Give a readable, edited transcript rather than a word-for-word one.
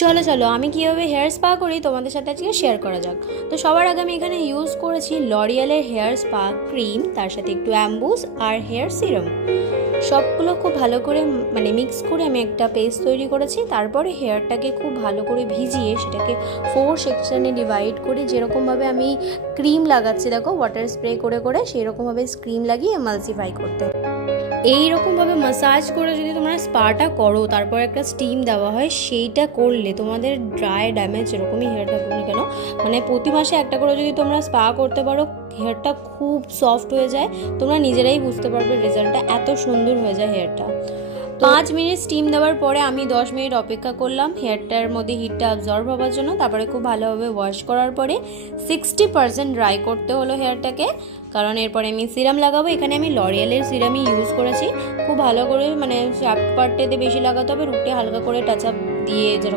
চলো চলো আমি কীভাবে হেয়ার স্পা করি তোমাদের সাথে আজকে শেয়ার করা যাক। তো সবার আগে আমি এখানে ইউজ করেছি লরিয়ালের হেয়ার স্পা ক্রিম, তার সাথে একটু অ্যাম্বুস আর হেয়ার সিরাম। সবগুলো খুব ভালো করে মিক্স করে আমি একটা পেস্ট তৈরি করেছি। তারপরে হেয়ারটাকে খুব ভালো করে ভিজিয়ে সেটাকে 4 সেকশনে ডিভাইড করে, যেরকমভাবে আমি ক্রিম লাগাচ্ছি দেখো ওয়াটার স্প্রে করে করে, সেই রকমভাবে ক্রিম লাগিয়ে এমালসিফাই করতে। এই রকমভাবে মাসাজ করে যদি তোমরা স্পাটা করো, তারপর একটা স্টিম দেওয়া হয়, সেইটা করলে তোমাদের ড্রাই ড্যামেজ যেরকমই হেয়ার থাকুক না কেন, প্রতি মাসে একটা করে যদি তোমরা স্পা করতে পারো, হেয়ারটা খুব সফট হয়ে যায়। তোমরা নিজেরাই বুঝতে পারবে রেজাল্টটা এত সুন্দর হয়ে যায় হেয়ারটা। 5 মিনিট স্টিম দেওয়ার পরে আমি 10 মিনিট অপেক্ষা করলাম হেয়ারটার মধ্যে হিটটা অবজর্ভ হওয়ার জন্য। তারপরে খুব ভালোভাবে ওয়াশ করার পরে 60% ড্রাই করতে হলো হেয়ারটাকে, কারণ এরপরে আমি সিরাম লাগাবো। এখানে আমি লরিয়ালের সিরামই ইউজ করেছি। খুব ভালো করে শাফট পার্টেতে বেশি লাগাতে হবে, রুটে হালকা করে টাচ আপ দিয়ে যেরকম